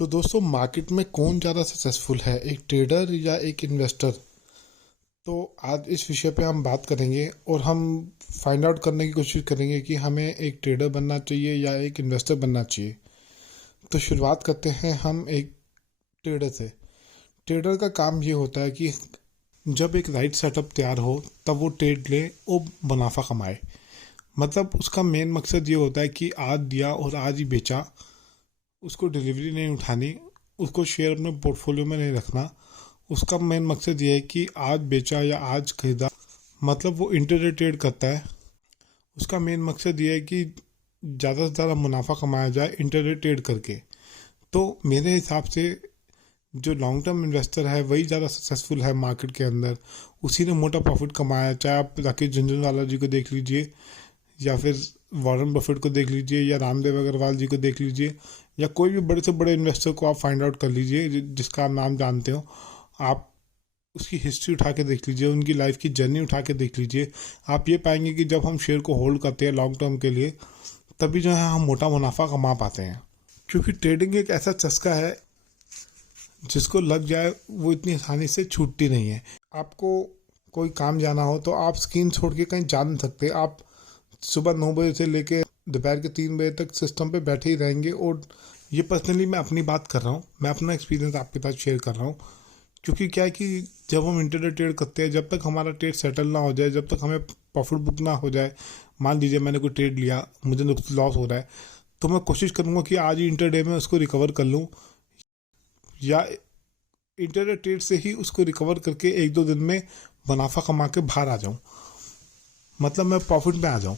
तो दोस्तों मार्केट में कौन ज़्यादा सक्सेसफुल है, एक ट्रेडर या एक इन्वेस्टर। तो आज इस विषय पे हम बात करेंगे और हम फाइंड आउट करने की कोशिश करेंगे कि हमें एक ट्रेडर बनना चाहिए या एक इन्वेस्टर बनना चाहिए। तो शुरुआत करते हैं हम एक ट्रेडर से। ट्रेडर का काम ये होता है कि जब एक राइट सेटअप तैयार हो तब वो ट्रेड ले और मुनाफा कमाए। मतलब उसका मेन मकसद ये होता है कि आज दिया और आज ही बेचा, उसको डिलीवरी नहीं उठानी, उसको शेयर अपने पोर्टफोलियो में नहीं रखना। उसका मेन मकसद ये है कि आज बेचा या आज खरीदा, मतलब वो इंटरडे ट्रेड करता है। उसका मेन मकसद ये है कि ज़्यादा से ज़्यादा मुनाफा कमाया जाए इंटरडे ट्रेड करके। तो मेरे हिसाब से जो लॉन्ग टर्म इन्वेस्टर है वही ज़्यादा सक्सेसफुल है मार्केट के अंदर। उसी ने मोटा प्रॉफिट कमाया, चाहे आप राकेश झुनझुनवाला जी को देख लीजिए या फिर वॉरेन बफेट को देख लीजिए या रामदेव अग्रवाल जी को देख लीजिए या कोई भी बड़े से बड़े इन्वेस्टर को आप फाइंड आउट कर लीजिए जिसका आप नाम जानते हो। आप उसकी हिस्ट्री उठा के देख लीजिए, उनकी लाइफ की जर्नी उठा के देख लीजिए। आप ये पाएंगे कि जब हम शेयर को होल्ड करते हैं लॉन्ग टर्म के लिए, तभी जो है हम मोटा मुनाफा कमा पाते हैं। क्योंकि ट्रेडिंग एक ऐसा चस्का है जिसको लग जाए वो इतनी आसानी से छूटती नहीं है। आपको कोई काम जाना हो तो आप स्क्रीन छोड़ के कहीं जा नहीं सकते। आप सुबह 9 बजे से लेके दोपहर के 3 बजे तक सिस्टम पे बैठे ही रहेंगे। और ये पर्सनली मैं अपनी बात कर रहा हूँ, मैं अपना एक्सपीरियंस आपके साथ शेयर कर रहा हूँ। क्योंकि क्या है कि जब हम इंटरडे ट्रेड करते हैं, जब तक हमारा ट्रेड सेटल ना हो जाए, जब तक हमें प्रॉफिट बुक ना हो जाए, मान लीजिए मैंने कोई ट्रेड लिया, मुझे लॉस हो रहा है, तो मैं कोशिश करूँगा कि आज ही इंटरडे में उसको रिकवर कर लूँ या इंटरडे ट्रेड से ही उसको रिकवर करके 1-2 दिन में मुनाफा कमा के बाहर आ जाऊँ, मतलब मैं प्रॉफिट में आ जाऊँ।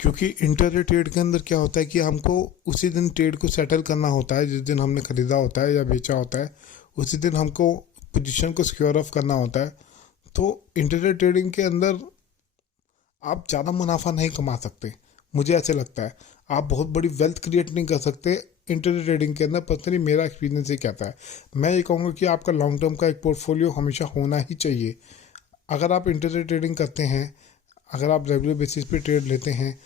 क्योंकि इंटरडे ट्रेड के अंदर क्या होता है कि हमको उसी दिन ट्रेड को सेटल करना होता है। जिस दिन हमने ख़रीदा होता है या बेचा होता है, उसी दिन हमको पोजीशन को सिक्योर ऑफ करना होता है। तो इंटरडे ट्रेडिंग के अंदर आप ज़्यादा मुनाफा नहीं कमा सकते, मुझे ऐसे लगता है। आप बहुत बड़ी वेल्थ क्रिएट नहीं कर सकते इंटरडे ट्रेडिंग के अंदर। पर्सनली मेरा एक्सपीरियंस ये कहता है। मैं ये कहूँगा कि आपका लॉन्ग टर्म का एक पोर्टफोलियो हमेशा होना ही चाहिए। अगर आप इंटरडे ट्रेडिंग करते हैं, अगर आप रेगुलर बेसिस पे ट्रेड लेते हैं,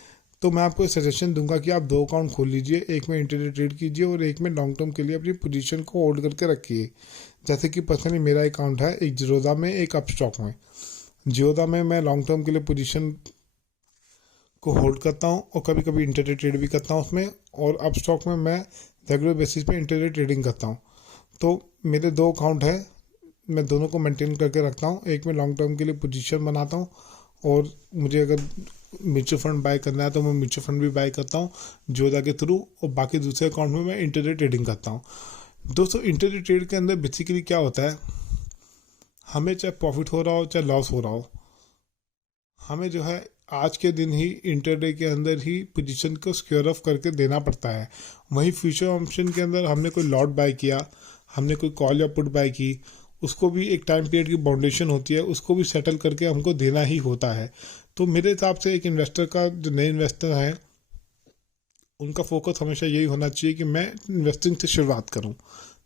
तो मैं आपको सजेशन दूंगा कि आप 2 अकाउंट खोल लीजिए। एक में इंटरडे ट्रेड कीजिए और एक में लॉन्ग टर्म के लिए अपनी पोजीशन को होल्ड करके रखिए। जैसे कि पर्सनली मेरा अकाउंट है, एक जीरोधा में, एक अपस्टॉक में। जीरोधा में मैं लॉन्ग टर्म के लिए पोजीशन को होल्ड करता हूँ और कभी कभी इंटरडे ट्रेड भी करता हूँ उसमें। और अपस्टॉक में मैं रेगुलर बेसिस पे इंटरडे ट्रेडिंग करता हूँ। तो मेरे 2 अकाउंट है, मैं दोनों को मेंटेन करके रखता हूँ। एक में लॉन्ग टर्म के लिए पोजीशन बनाता हूँ और मुझे अगर म्यूचुअल फंड बाय करना है तो मैं म्यूचुअल फंड भी बाय करता हूँ जोधा के थ्रू। और बाकी दूसरे अकाउंट में मैं इंटरडे ट्रेडिंग करता हूँ। दोस्तों इंटरडे ट्रेड के अंदर बेसिकली क्या होता है, हमें चाहे प्रॉफिट हो रहा हो चाहे लॉस हो रहा हो, हमें जो है आज के दिन ही इंटरडे के अंदर ही पोजीशन को सिक्योर ऑफ करके देना पड़ता है। वहीं फ्यूचर ऑप्शन के अंदर हमने कोई लॉट बाय किया, हमने कोई कॉल या पुट बाय की, उसको भी एक टाइम पीरियड की बाउंडेशन होती है, उसको भी सेटल करके हमको देना ही होता है। तो मेरे हिसाब से एक इन्वेस्टर का, जो नए इन्वेस्टर हैं, उनका फोकस हमेशा यही होना चाहिए कि मैं इन्वेस्टिंग से शुरुआत करूं,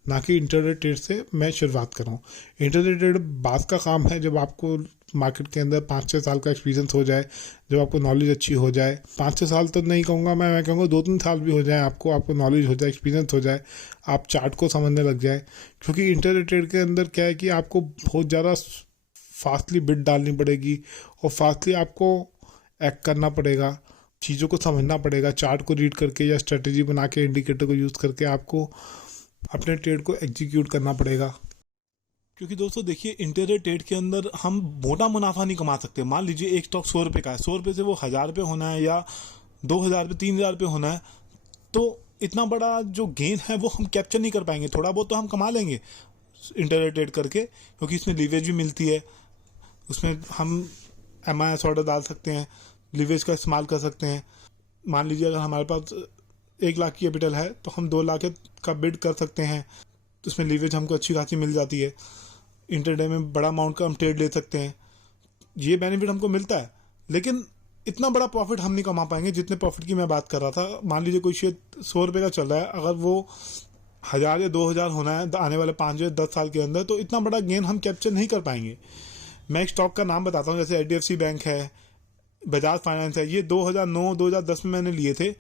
ना कि इंटरडे ट्रेड से मैं शुरुआत करूं। इंटरडे ट्रेड बाद का काम है, जब आपको मार्केट के अंदर 5-6 साल का एक्सपीरियंस हो जाए, जब आपको नॉलेज अच्छी हो जाए। 5-6 साल तो नहीं कहूँगा मैं कहूँगा 2-3 साल भी हो जाए, आपको नॉलेज हो जाए, एक्सपीरियंस हो जाए, आप चार्ट को समझने लग जाए। क्योंकि इंटरडे ट्रेड के अंदर क्या है कि आपको बहुत ज़्यादा फास्टली बिड डालनी पड़ेगी और फास्टली आपको एक्ट करना पड़ेगा, चीज़ों को समझना पड़ेगा, चार्ट को रीड करके या स्ट्रेटेजी बना के इंडिकेटर को यूज़ करके आपको अपने ट्रेड को एग्जीक्यूट करना पड़ेगा। क्योंकि दोस्तों देखिए, इंटरडे ट्रेड के अंदर हम मोटा मुनाफा नहीं कमा सकते। मान लीजिए एक स्टॉक 100 रुपये का है, 100 रुपये से वो 1000 रुपये होना है या 2000 रुपये, 3000 रुपये होना है, तो इतना बड़ा जो गेन है वो हम कैप्चर नहीं कर पाएंगे। थोड़ा बहुत तो हम कमा लेंगे इंटरडे ट्रेड करके, क्योंकि इसमें लीवरेज भी मिलती है, उसमें हम MIS ऑर्डर डाल सकते हैं, लीवरेज का इस्तेमाल कर सकते हैं। मान लीजिए अगर हमारे पास 1 लाख की कैपिटल है तो हम 2 लाख का बिड कर सकते हैं, तो उसमें लीवरेज हमको अच्छी खासी मिल जाती है। इंटरडे में बड़ा अमाउंट का हम ट्रेड ले सकते हैं, ये बेनिफिट हमको मिलता है। लेकिन इतना बड़ा प्रॉफिट हम नहीं कमा पाएंगे जितने प्रॉफिट की मैं बात कर रहा था। मान लीजिए कोई शेयर 100 रुपये का चल रहा है, अगर वो 1000 या 2000 होना है आने वाले 5 या 10 साल के अंदर, तो इतना बड़ा गेन हम कैप्चर नहीं कर पाएंगे। मैं एक स्टॉक का नाम बताता हूँ, जैसे HDFC बैंक है, बजाज फाइनेंस है। ये 2009-2010 में मैंने लिए थे।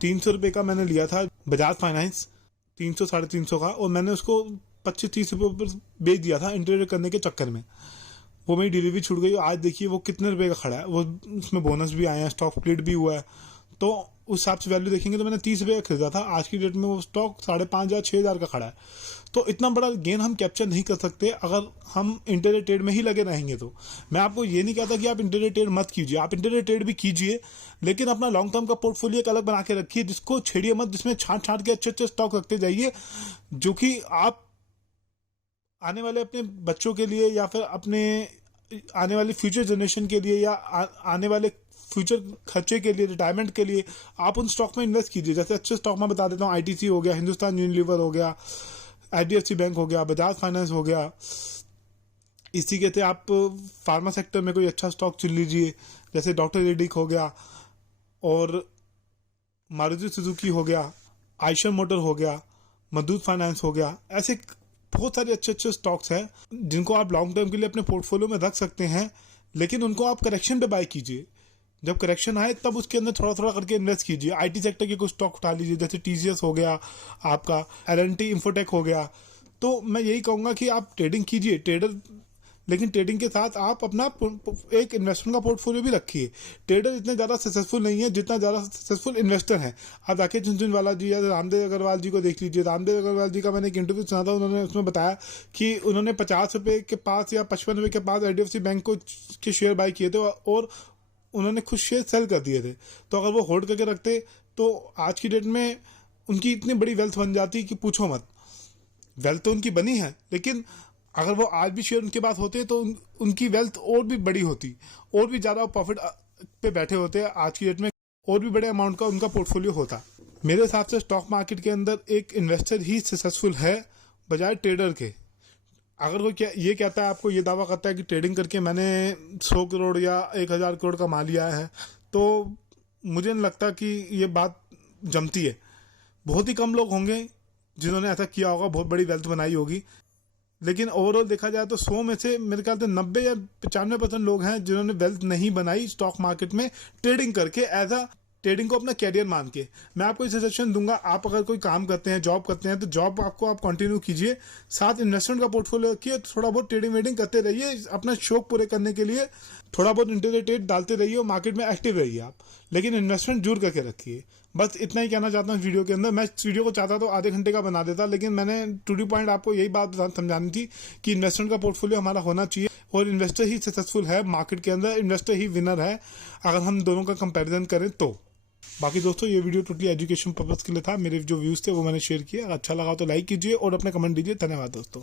300 रुपये का मैंने लिया था बजाज फाइनेंस। 300 350 का, और मैंने उसको 25-30 रुपये पर बेच दिया था इंटरव्यू करने के चक्कर में। वो मेरी डिलीवरी छूट गई। आज देखिए वो कितने रुपए का खड़ा है, वो उसमें बोनस भी आए हैं, स्टॉक स्प्लिट भी हुआ है। तो उस हिसाब से वैल्यू देखेंगे तो मैंने 30 रुपये का खरीदा था, आज की डेट में वो स्टॉक 5,500-6,000 का खड़ा है। तो इतना बड़ा गेन हम कैप्चर नहीं कर सकते अगर हम इंटरडे ट्रेड में ही लगे रहेंगे। तो मैं आपको ये नहीं कहता कि आप इंटरडे ट्रेड मत कीजिए, आप इंटरडे ट्रेड भी कीजिए, लेकिन अपना लॉन्ग टर्म का पोर्टफोलियो एक अलग बना के रखिए, जिसको छेड़िए मत, जिसमें छांट छांट के अच्छे अच्छे स्टॉक रखते जाइए, जो कि आप आने वाले अपने बच्चों के लिए या फिर अपने आने वाली फ्यूचर जनरेशन के लिए या आने वाले फ्यूचर खर्चे के लिए, रिटायरमेंट के लिए आप उन स्टॉक में इन्वेस्ट कीजिए। जैसे अच्छे स्टॉक में बता देता हूँ, आईटीसी हो गया, हिंदुस्तान यूनिलीवर हो गया, आईडीएफसी बैंक हो गया, बजाज फाइनेंस हो गया। इसी के थे आप फार्मा सेक्टर में कोई अच्छा स्टॉक चुन लीजिए, जैसे डॉक्टर रेड्डी हो गया, और मारुति सुजुकी हो गया, आयशर मोटर हो गया, मजदूर फाइनेंस हो गया। ऐसे बहुत सारे अच्छे अच्छे स्टॉक्स हैं जिनको आप लॉन्ग टर्म के लिए अपने पोर्टफोलियो में रख सकते हैं, लेकिन उनको आप करेक्शन पे बाय कीजिए। जब करेक्शन आए तब उसके अंदर थोड़ा थोड़ा करके इन्वेस्ट कीजिए। आईटी सेक्टर के कुछ स्टॉक उठा लीजिए, जैसे टीसीएस हो गया, आपका एलएनटी इंफोटेक हो गया। तो मैं यही कहूँगा कि आप ट्रेडिंग कीजिए, ट्रेडर, लेकिन ट्रेडिंग के साथ आप अपना एक इन्वेस्टमेंट का पोर्टफोलियो भी रखिए। ट्रेडर इतने ज़्यादा सक्सेसफुल नहीं है जितना ज़्यादा सक्सेसफुल इन्वेस्टर हैं। आप राकेश झुनझुनवाला जी या रामदेव अग्रवाल जी को देख लीजिए। रामदेव अग्रवाल जी का मैंने एक इंटरव्यू सुना था, उन्होंने उसमें बताया कि उन्होंने 50 रुपये के पास या 55 रुपये के पास एचडीएफसी बैंक को के शेयर बाय किए थे, और उन्होंने खुद शेयर सेल कर दिए थे। तो अगर वो होल्ड करके रखते तो आज की डेट में उनकी इतनी बड़ी वेल्थ बन जाती कि पूछो मत। वेल्थ तो उनकी बनी है, लेकिन अगर वो आज भी शेयर उनके पास होते तो उनकी वेल्थ और भी बड़ी होती, और भी ज़्यादा प्रॉफिट पे बैठे होते आज की डेट में, और भी बड़े अमाउंट का उनका पोर्टफोलियो होता। मेरे हिसाब से स्टॉक मार्केट के अंदर एक इन्वेस्टर ही सक्सेसफुल है बजाय ट्रेडर के। अगर कोई ये कहता है, आपको ये दावा करता है कि ट्रेडिंग करके मैंने 100 करोड़ या 1,000 करोड़ कमा लिया है, तो मुझे नहीं लगता कि ये बात जमती है। बहुत ही कम लोग होंगे जिन्होंने ऐसा किया होगा, बहुत बड़ी वेल्थ बनाई होगी। लेकिन ओवरऑल देखा जाए तो 100 में से मेरे ख्याल से 90 या 95% लोग हैं जिन्होंने वेल्थ नहीं बनाई स्टॉक मार्केट में ट्रेडिंग करके, एज अ ट्रेडिंग को अपना कैरियर मान के। मैं आपको सजेशन दूंगा, आप अगर कोई काम करते हैं, जॉब करते हैं, तो जॉब आपको आप कंटिन्यू कीजिए, साथ इन्वेस्टमेंट का पोर्टफोलियो रखिए, थोड़ा बहुत ट्रेडिंग वेडिंग करते रहिए, अपना शौक पूरे करने के लिए थोड़ा बहुत इंटरनेट ट्रेड डालते रहिए और मार्केट में एक्टिव रहिए आप, लेकिन इन्वेस्टमेंट जरूर करके रखिए। बस इतना ही कहना चाहता हूँ वीडियो के अंदर। मैं इस वीडियो को चाहता तो आधे घंटे का बना देता, लेकिन मैंने टू दी पॉइंट आपको यही बात समझानी थी कि इन्वेस्टमेंट का पोर्टफोलियो हमारा होना चाहिए, और इन्वेस्टर ही सक्सेसफुल है मार्केट के अंदर, इन्वेस्टर ही विनर है अगर हम दोनों का कंपैरिजन करें तो। बाकी दोस्तों, ये वीडियो टोटली एजुकेशन पर्पस के लिए था। मेरे जो व्यूज़ थे वो मैंने शेयर किया। अच्छा लगा तो लाइक कीजिए और अपने कमेंट दीजिए। धन्यवाद दोस्तों।